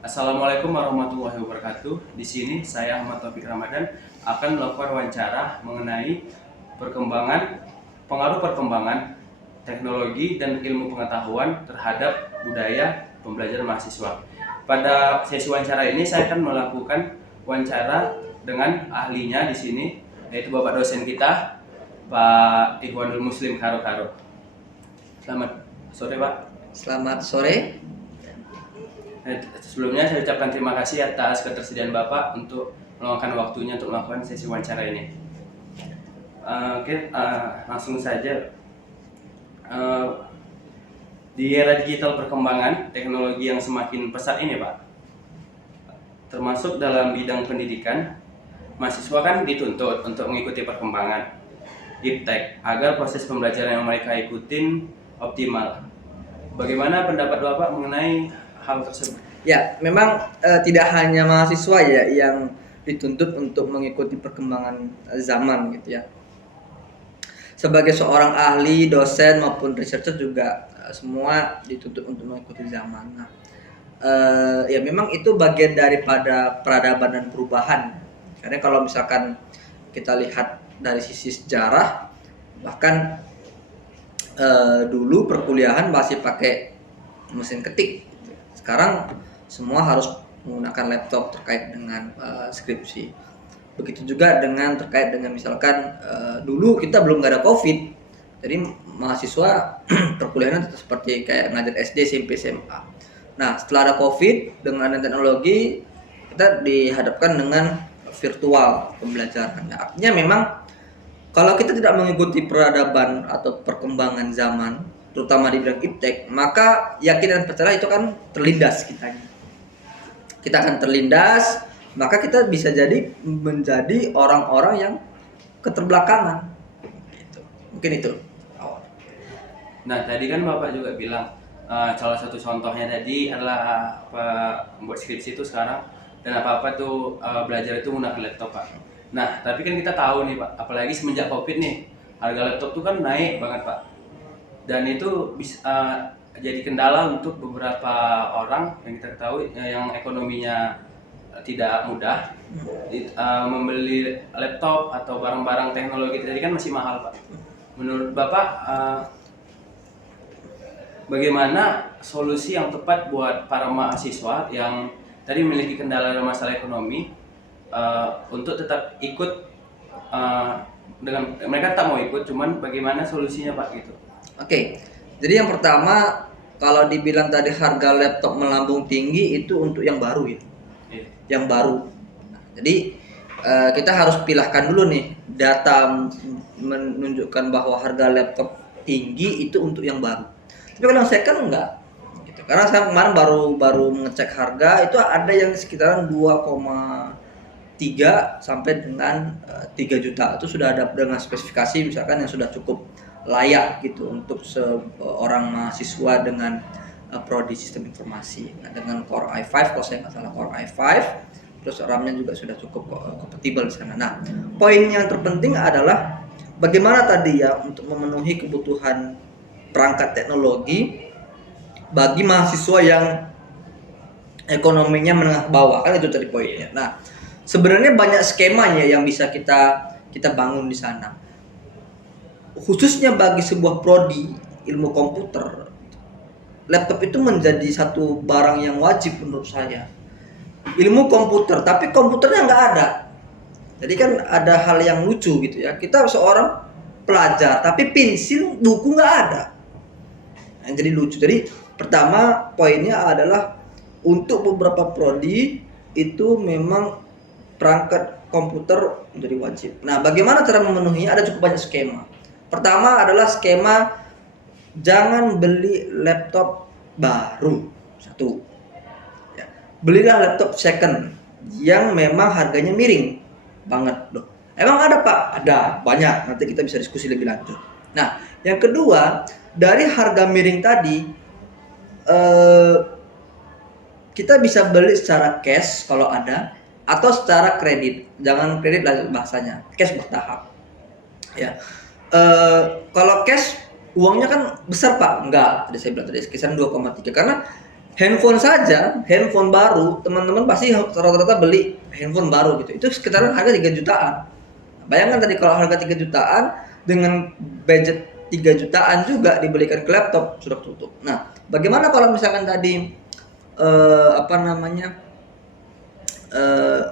Assalamualaikum warahmatullahi wabarakatuh. Di sini saya Ahmad Taufik Ramadan akan melakukan wawancara mengenai pengaruh perkembangan teknologi dan ilmu pengetahuan terhadap budaya pembelajaran mahasiswa. Pada sesi wawancara ini saya akan melakukan wawancara dengan ahlinya di sini, yaitu Bapak dosen kita, Pak Ikhwanul Muslim Karo Karo. Selamat sore, Pak. Selamat sore. Sebelumnya saya ucapkan terima kasih atas ketersediaan Bapak untuk meluangkan waktunya untuk melakukan sesi wawancara ini. Langsung saja. Eh, di era digital perkembangan teknologi yang semakin pesat ini, Pak, termasuk dalam bidang pendidikan, mahasiswa kan dituntut untuk mengikuti perkembangan iptek agar proses pembelajaran yang mereka ikutin optimal. Bagaimana pendapat Bapak mengenai hal tersebut? Ya, memang tidak hanya mahasiswa ya yang dituntut untuk mengikuti perkembangan zaman gitu ya. Sebagai seorang ahli, dosen maupun researcher juga semua dituntut untuk mengikuti zaman. Nah, ya memang itu bagian daripada peradaban dan perubahan. Karena kalau misalkan kita lihat dari sisi sejarah, bahkan dulu perkuliahan masih pakai mesin ketik. Sekarang semua harus menggunakan laptop terkait dengan skripsi. Begitu juga dengan terkait dengan misalkan dulu kita belum ada COVID, jadi mahasiswa perkuliahan tetap seperti kayak ngajar SD, SMP, SMA. Nah, setelah ada COVID dengan adanya teknologi, kita dihadapkan dengan virtual pembelajaran. Nah, artinya memang kalau kita tidak mengikuti peradaban atau perkembangan zaman, terutama di bidang iptek, maka yakin dan percaya itu kan terlindas kitanya. Kita akan terlindas, maka kita bisa jadi menjadi orang-orang yang keterbelakangan. Gitu. Mungkin itu. Nah, tadi kan Bapak juga bilang salah satu contohnya tadi adalah membuat skripsi itu sekarang dan apa-apa tuh belajar itu menggunakan laptop, Pak. Nah, tapi kan kita tahu nih, Pak, apalagi semenjak Covid nih, harga laptop tuh kan naik banget, Pak. Dan itu bisa jadi kendala untuk beberapa orang yang kita ketahui yang ekonominya tidak mudah membeli laptop atau barang-barang teknologi tadi kan masih mahal, Pak. Menurut Bapak bagaimana solusi yang tepat buat para mahasiswa yang tadi memiliki kendala dalam masalah ekonomi untuk tetap ikut dengan mereka tak mau ikut, cuman bagaimana solusinya, Pak, gitu? Oke. Jadi yang pertama, kalau dibilang tadi harga laptop melambung tinggi itu untuk yang baru ya. Iya. Yang baru. Nah, jadi kita harus pilahkan dulu nih data menunjukkan bahwa harga laptop tinggi itu untuk yang baru. Tapi kalau yang second enggak. Gitu. Karena saya kemarin baru mengecek harga itu ada yang sekitaran 2,3 sampai dengan 3 juta. Itu sudah ada dengan spesifikasi misalkan yang sudah cukup layak gitu untuk seorang mahasiswa dengan prodi sistem informasi. Nah, dengan Core i5 kalau saya nggak salah Core i5, terus RAM-nya juga sudah cukup kompatibel di sana. Nah, poin yang terpenting adalah bagaimana tadi ya untuk memenuhi kebutuhan perangkat teknologi bagi mahasiswa yang ekonominya menengah ke bawah, kan itu tadi poinnya. Nah, sebenarnya banyak skemanya yang bisa kita bangun di sana. Khususnya bagi sebuah prodi ilmu komputer, laptop itu menjadi satu barang yang wajib menurut saya. Ilmu komputer, tapi komputernya nggak ada. Jadi kan ada hal yang lucu gitu ya. Kita seorang pelajar, tapi pensil buku nggak ada. Yang jadi lucu. Jadi pertama poinnya adalah untuk beberapa prodi itu memang perangkat komputer menjadi wajib. Nah, bagaimana cara memenuhinya? Ada cukup banyak skema. Pertama adalah skema jangan beli laptop baru. Satu. Ya. Belilah laptop second yang memang harganya miring banget loh. Emang ada, Pak? Ada, banyak. Nanti kita bisa diskusi lebih lanjut. Nah, yang kedua, dari harga miring tadi kita bisa beli secara cash kalau ada atau secara kredit. Jangan kredit lah bahasanya, cash bertahap. Ya. Kalau cash uangnya kan besar, Pak. Enggak, tadi saya bilang tadi kisaran 2,3 karena Handphone saja, handphone baru, teman-teman pasti rata-rata beli handphone baru gitu. Itu sekitaran harga 3 jutaan. Bayangkan tadi kalau harga 3 jutaan dengan budget 3 jutaan juga dibelikan ke laptop sudah tutup. Nah, bagaimana kalau misalkan tadi apa namanya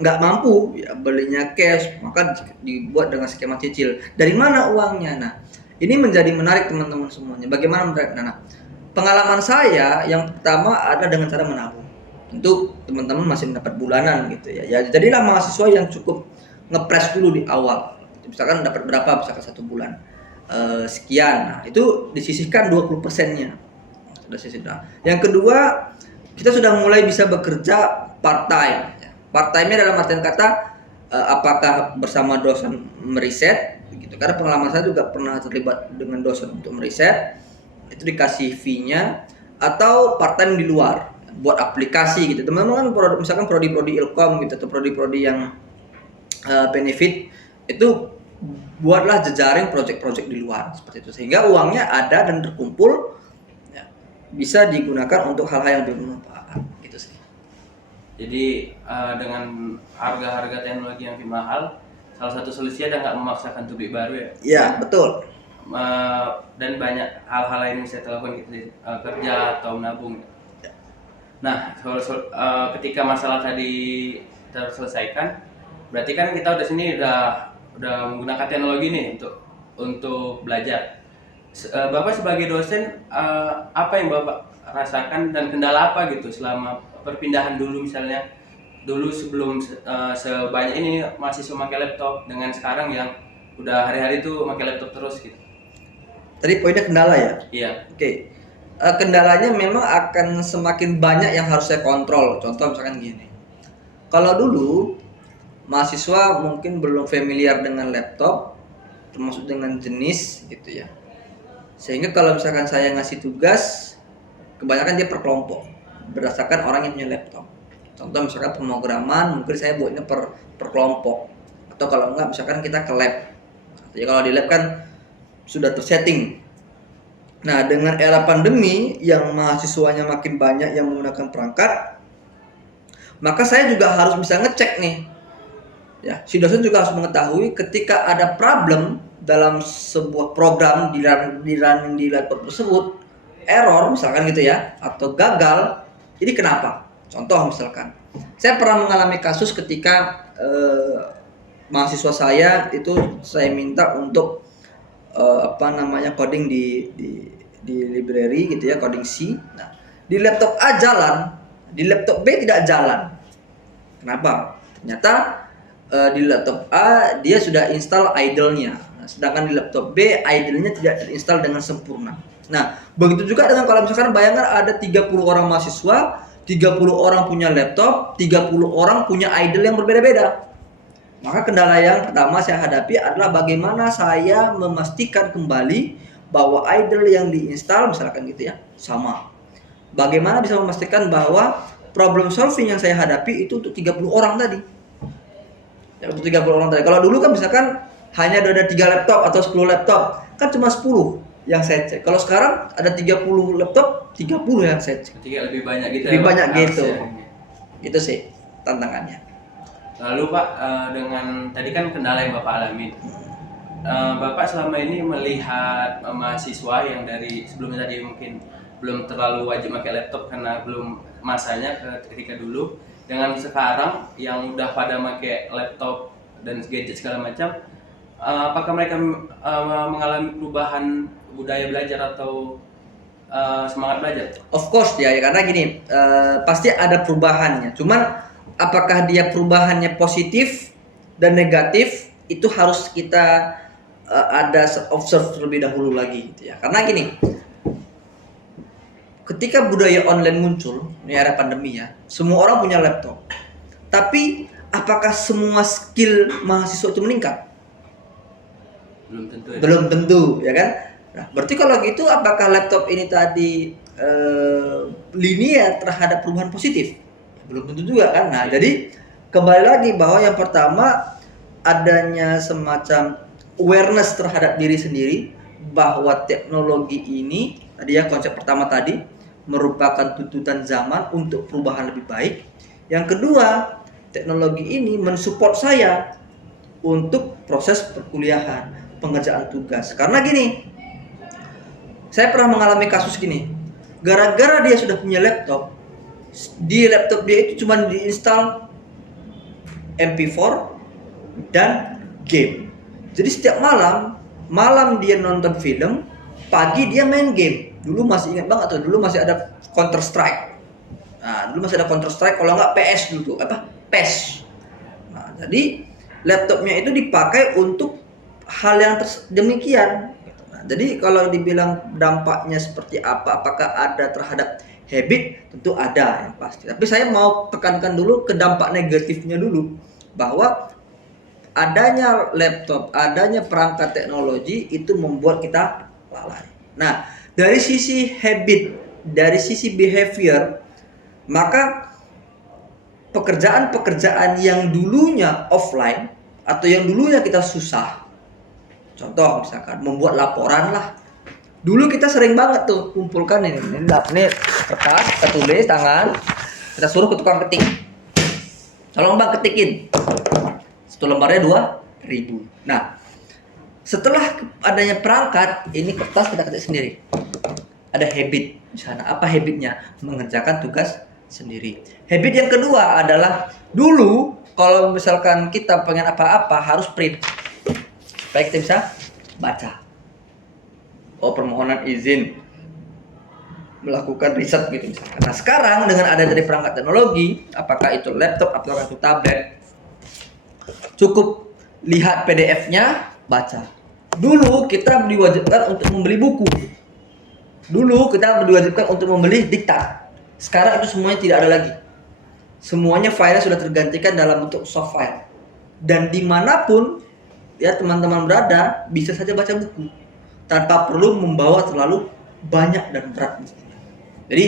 nggak mampu ya belinya cash, maka dibuat dengan skema cicil. Dari mana uangnya? Nah, ini menjadi menarik teman-teman semuanya. Bagaimana menarik? Nah, pengalaman saya yang pertama ada dengan cara menabung. Tentu teman-teman masih mendapat bulanan gitu ya. Ya jadilah mahasiswa yang cukup ngepres dulu di awal. Misalkan dapat berapa, misalkan 1 bulan sekian. Nah, itu disisihkan 20%-nya. Sudah sisihkan. Yang kedua, kita sudah mulai bisa bekerja part time. Part time-nya dalam artian kata apakah bersama dosen meriset gitu. Karena pengalaman saya juga pernah terlibat dengan dosen untuk meriset. Itu dikasih fee-nya, atau part time di luar buat aplikasi gitu. Teman-teman kan misalkan prodi-prodi Ilkom gitu atau prodi-prodi yang benefit itu buatlah jejaring project-project di luar seperti itu, sehingga uangnya ada dan terkumpul ya, bisa digunakan untuk hal-hal yang bermanfaat gitu sih. Jadi dengan harga-harga teknologi yang lebih mahal, salah satu solusinya adalah nggak memaksakan to be baru ya. Iya, betul. Dan banyak hal-hal lain yang saya lakukan gitu, kerja atau menabung. Nah, ketika masalah tadi terselesaikan, berarti kan kita udah menggunakan teknologi nih untuk belajar. Bapak sebagai dosen, apa yang Bapak rasakan dan kendala apa gitu selama perpindahan dulu, misalnya dulu sebelum sebanyak ini mahasiswa pakai laptop dengan sekarang yang udah hari-hari tuh pakai laptop terus gitu. Tadi poinnya kendala ya? Iya. Oke. Kendalanya memang akan semakin banyak yang harus saya kontrol. Contoh misalkan gini. Kalau dulu mahasiswa mungkin belum familiar dengan laptop, termasuk dengan jenis gitu ya. Sehingga kalau misalkan saya ngasih tugas, kebanyakan dia per kelompok berdasarkan orang yang punya laptop. Contoh misalkan pemrograman, mungkin saya buatnya per kelompok. Atau kalau enggak misalkan kita ke lab. Jadi kalau di lab kan sudah tersetting. Nah, dengan era pandemi yang mahasiswanya makin banyak yang menggunakan perangkat, maka saya juga harus bisa ngecek nih. Ya, si dosen juga harus mengetahui ketika ada problem dalam sebuah program di running di laptop tersebut, error misalkan gitu ya, atau gagal, ini kenapa? Contoh misalkan, saya pernah mengalami kasus ketika mahasiswa saya itu saya minta untuk coding di library gitu ya, coding C. Nah, di laptop A jalan, di laptop B tidak jalan. Kenapa? Ternyata di laptop A dia sudah install idle-nya. Nah, sedangkan di laptop B idle-nya tidak terinstall dengan sempurna. Nah, begitu juga dengan kalau misalkan bayangkan ada 30 orang mahasiswa, 30 orang punya laptop, 30 orang punya idle yang berbeda-beda. Maka kendala yang pertama saya hadapi adalah bagaimana saya memastikan kembali bahwa idle yang diinstal misalkan gitu ya sama. Bagaimana bisa memastikan bahwa problem solving yang saya hadapi itu untuk 30 orang tadi. Ya, untuk 30 orang tadi. Kalau dulu kan misalkan hanya ada 3 laptop atau 10 laptop, kan cuma 10 yang saya cek. Kalau sekarang ada 30 laptop, 30 yang saya cek. Ketika lebih banyak gitu. Lebih banyak gitu. Ya. Itu sih tantangannya. Lalu Pak, dengan tadi kan kendala yang Bapak alami, Bapak selama ini melihat mahasiswa yang dari sebelumnya tadi mungkin belum terlalu wajib pakai laptop karena belum masanya ketika dulu, dengan sekarang yang udah pada pakai laptop dan gadget segala macam, apakah mereka mengalami perubahan budaya belajar atau semangat belajar? Of course ya, karena gini, pasti ada perubahannya. Cuman apakah dia perubahannya positif dan negatif, itu harus kita ada observe terlebih dahulu lagi gitu ya. Karena gini, ketika budaya online muncul, ini era pandemi ya, semua orang punya laptop. Tapi apakah semua skill mahasiswa itu meningkat? Belum tentu ya. Belum tentu, ya kan? Nah, berarti kalau gitu apakah laptop ini tadi linear terhadap perubahan positif? Belum tentu juga kan. Nah, jadi kembali lagi bahwa yang pertama adanya semacam awareness terhadap diri sendiri bahwa teknologi ini tadi ya, konsep pertama tadi merupakan tuntutan zaman untuk perubahan lebih baik. Yang kedua, teknologi ini mensupport saya untuk proses perkuliahan, pengerjaan tugas. Karena gini, saya pernah mengalami kasus gini. Gara-gara dia sudah punya laptop, di laptop dia itu cuma diinstal MP4 dan game. Jadi setiap malam dia nonton film, pagi dia main game. Dulu masih ingat banget tuh, dulu masih ada Counter Strike. Nah, dulu masih ada Counter Strike, kalau nggak PS dulu, PES. Nah, jadi laptopnya itu dipakai untuk hal yang demikian. Nah, jadi kalau dibilang dampaknya seperti apa, apakah ada terhadap habit, tentu ada yang pasti. Tapi saya mau tekankan dulu ke dampak negatifnya dulu, bahwa adanya laptop, adanya perangkat teknologi itu membuat kita lalai. Nah, dari sisi habit, dari sisi behavior, maka pekerjaan-pekerjaan yang dulunya offline atau yang dulunya kita susah, contoh misalkan membuat laporan lah. Dulu kita sering banget tuh kumpulkan ini kertas, kita tulis tangan, kita suruh ke tukang ketik. Tolong bang ketikin. Satu lembarnya 2.000. Nah, setelah adanya perangkat, ini kertas kita ketik sendiri. Ada habit di sana. Apa habitnya? Mengerjakan tugas sendiri. Habit yang kedua adalah dulu kalau misalkan kita pengen apa-apa harus print supaya kita bisa baca. Oh, permohonan izin melakukan riset gitu misalkan. Nah, sekarang dengan ada dari perangkat teknologi, apakah itu laptop, apakah itu tablet, cukup lihat PDF-nya, baca. Dulu kita diwajibkan untuk membeli buku. Dulu kita diwajibkan untuk membeli diktat. Sekarang itu semuanya tidak ada lagi. Semuanya file sudah tergantikan dalam bentuk soft file. Dan dimanapun ya teman-teman berada, bisa saja baca buku tanpa perlu membawa terlalu banyak dan berat. Jadi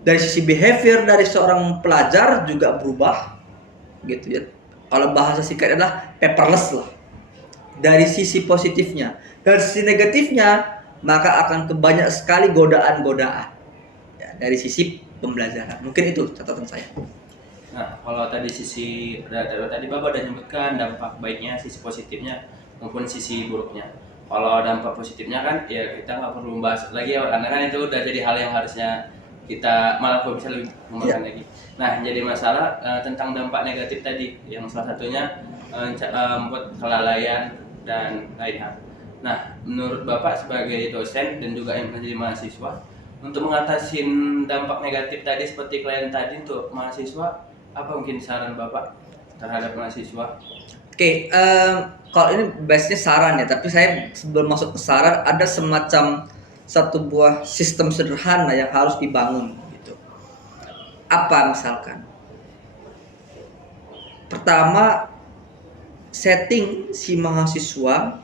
dari sisi behavior dari seorang pelajar juga berubah, gitu ya. Kalau bahasa singkat adalah paperless lah. Dari sisi positifnya, dari sisi negatifnya, maka akan kebanyak sekali godaan-godaan ya, dari sisi pembelajaran. Mungkin itu catatan saya. Nah, kalau tadi tadi Bapak udah nyebutkan dampak baiknya, sisi positifnya maupun sisi buruknya. Kalau dampak positifnya kan ya kita nggak perlu membahas lagi ya, karena kan itu udah jadi hal yang harusnya kita malah kok bisa lebih mengembangkan lagi. Nah, jadi masalah tentang dampak negatif tadi, yang salah satunya membuat kelalaian dan lain hal. Nah, menurut Bapak sebagai dosen dan juga yang menjadi mahasiswa, untuk mengatasi dampak negatif tadi seperti klien tadi untuk mahasiswa, apa mungkin saran Bapak terhadap mahasiswa? Oke, kalau ini base-nya saran ya, tapi saya sebelum masuk ke saran ada semacam satu buah sistem sederhana yang harus dibangun gitu. Apa misalkan? Pertama, setting si mahasiswa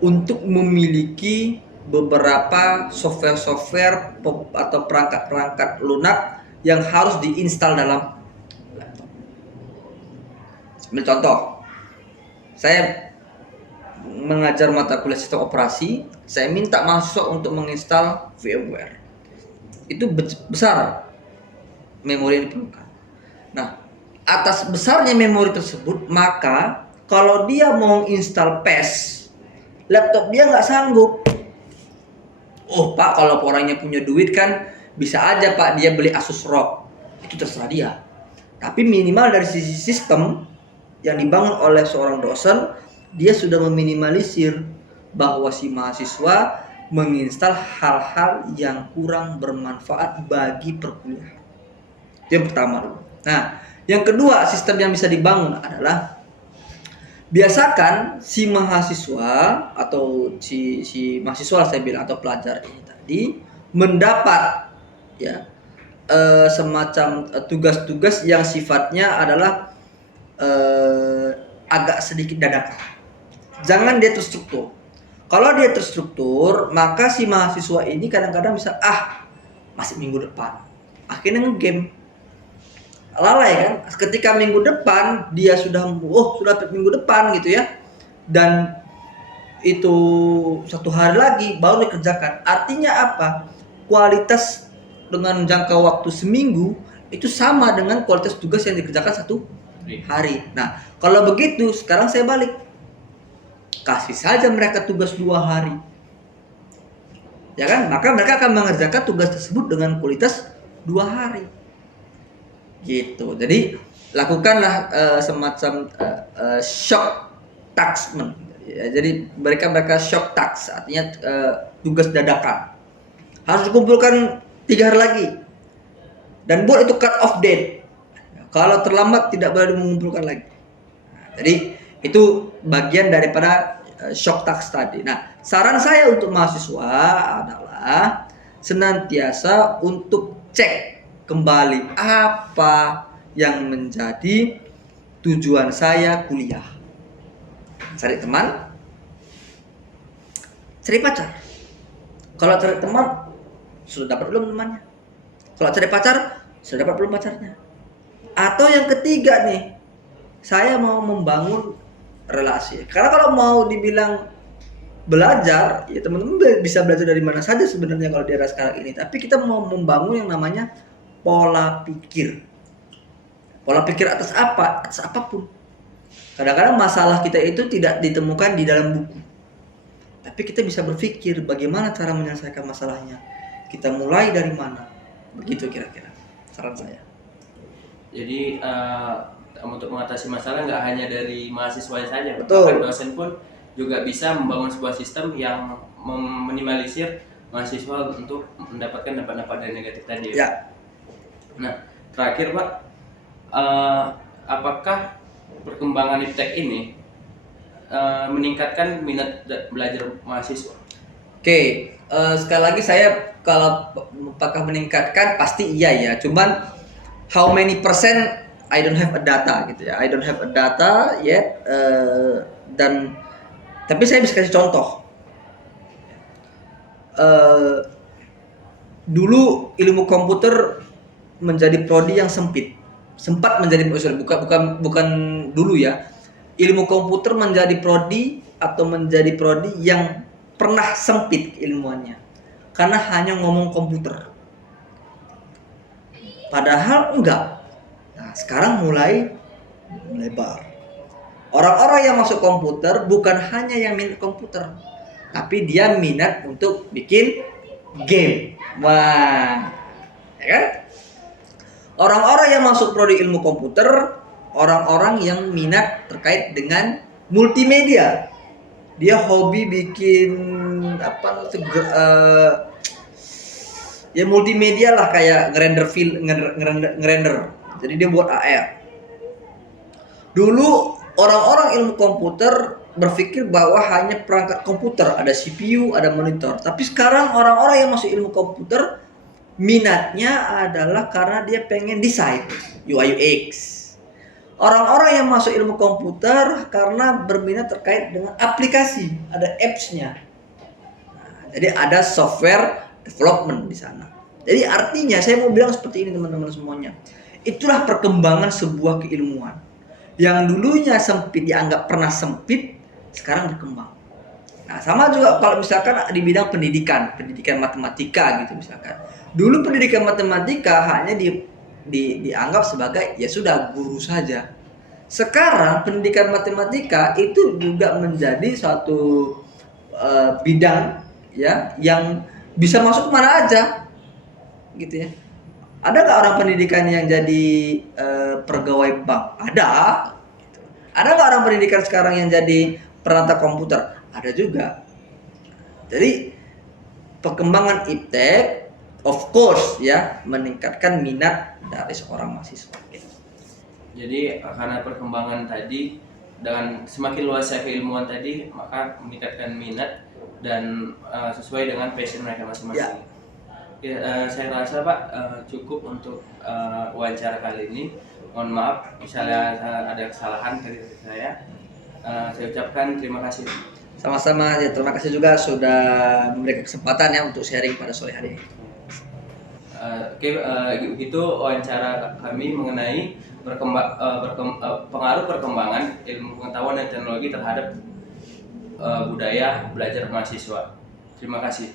untuk memiliki beberapa software atau perangkat-perangkat lunak yang harus diinstal dalam laptop. Ambil contoh, saya mengajar mata kuliah sistem operasi, saya minta mahasiswa untuk menginstal VMware. Itu besar memori yang diperlukan. Nah, atas besarnya memori tersebut, maka kalau dia mau install PES, laptop dia nggak sanggup. Oh Pak, kalau orangnya punya duit kan bisa aja Pak dia beli Asus ROG. Itu terserah dia. Tapi minimal dari sisi sistem yang dibangun oleh seorang dosen, dia sudah meminimalisir bahwa si mahasiswa menginstal hal-hal yang kurang bermanfaat bagi perkuliahan. Itu yang pertama dulu. Nah, yang kedua sistem yang bisa dibangun adalah biasakan si mahasiswa atau si mahasiswa saya bilang atau pelajar ini tadi mendapat ya semacam tugas-tugas yang sifatnya adalah agak sedikit dadakan. Jangan dia terstruktur. Kalau dia terstruktur, maka si mahasiswa ini kadang-kadang bisa masih minggu depan. Akhirnya nge-game. Lalai kan? Ketika minggu depan dia sudah minggu depan gitu ya. Dan itu 1 hari lagi baru dikerjakan. Artinya apa? Kualitas dengan jangka waktu seminggu itu sama dengan kualitas tugas yang dikerjakan 1 hari. Nah, kalau begitu sekarang saya balik, kasih saja mereka tugas 2 hari, ya kan? Maka mereka akan mengerjakan tugas tersebut dengan kualitas 2 hari, gitu. Jadi lakukanlah semacam shock taskment. Ya, jadi mereka shock task, artinya tugas dadakan harus dikumpulkan 3 hari lagi, dan buat itu cut off date. Kalau terlambat tidak boleh mengumpulkan lagi. Nah, jadi itu bagian daripada shock task tadi. Nah, saran saya untuk mahasiswa adalah senantiasa untuk cek kembali apa yang menjadi tujuan saya kuliah. Cari teman, cari pacar. Kalau cari teman, sudah dapat belum temannya? Kalau cari pacar, sudah dapat belum pacarnya? Atau yang ketiga nih, saya mau membangun relasi. Karena kalau mau dibilang belajar, ya teman-teman bisa belajar dari mana saja sebenarnya kalau di era sekarang ini. Tapi kita mau membangun yang namanya pola pikir. Pola pikir atas apa? Atas apapun. Kadang-kadang masalah kita itu tidak ditemukan di dalam buku, tapi kita bisa berpikir bagaimana cara menyelesaikan masalahnya. Kita mulai dari mana? Begitu kira-kira saran saya. Jadi untuk mengatasi masalah nggak hanya dari mahasiswa saja, Betul. bahkan dosen pun juga bisa membangun sebuah sistem yang meminimalisir mahasiswa untuk mendapatkan dampak-dampak dari negatif tadi. Ya. Nah, terakhir Pak, apakah perkembangan iptek ini meningkatkan minat belajar mahasiswa? Oke, sekali lagi saya kalau apakah meningkatkan pasti iya ya. Cuman how many percent I don't have a data gitu ya. I don't have a data yet. Dan tapi saya bisa kasih contoh. Dulu ilmu komputer menjadi prodi yang sempit. Sempat menjadi bukan dulu ya. Ilmu komputer menjadi prodi yang pernah sempit ilmuannya. Karena hanya ngomong komputer. Padahal enggak. Nah, sekarang mulai melebar. Orang-orang yang masuk komputer bukan hanya yang minat komputer, tapi dia minat untuk bikin game. Wah, ya kan? Orang-orang yang masuk prodi ilmu komputer, orang-orang yang minat terkait dengan multimedia. Dia hobi bikin ya multimedia lah, kayak ngerender film, ngerender. Jadi dia buat AR. Dulu orang-orang ilmu komputer berpikir bahwa hanya perangkat komputer, ada CPU, ada monitor. Tapi sekarang orang-orang yang masuk ilmu komputer minatnya adalah karena dia pengen desain UI UX. Orang-orang yang masuk ilmu komputer karena berminat terkait dengan aplikasi, ada apps-nya. Nah, jadi ada software development di sana. Jadi artinya saya mau bilang seperti ini teman-teman semuanya. Itulah perkembangan sebuah keilmuan. Yang dulunya sempit, dianggap pernah sempit, sekarang berkembang. Nah, sama juga kalau misalkan di bidang pendidikan matematika gitu misalkan. Dulu pendidikan matematika hanya dianggap sebagai ya sudah guru saja. Sekarang pendidikan matematika itu juga menjadi suatu bidang ya yang bisa masuk mana aja, gitu ya. Ada nggak orang pendidikan yang jadi pegawai bank? Ada. Gitu. Ada nggak orang pendidikan sekarang yang jadi perantau komputer? Ada juga. Jadi perkembangan iptek of course ya meningkatkan minat dari seorang mahasiswa. Jadi karena perkembangan tadi dan semakin luasnya keilmuan tadi, maka meningkatkan minat dan sesuai dengan passion mereka masing-masing. Ya, saya rasa Pak cukup untuk wawancara kali ini. Mohon maaf misalnya ada kesalahan dari saya. Saya ucapkan terima kasih. Sama-sama ya, terima kasih juga sudah memberikan kesempatan ya untuk sharing pada sore hari ini. Begitu wawancara kami mengenai pengaruh perkembangan ilmu pengetahuan dan teknologi terhadap budaya belajar mahasiswa. Terima kasih.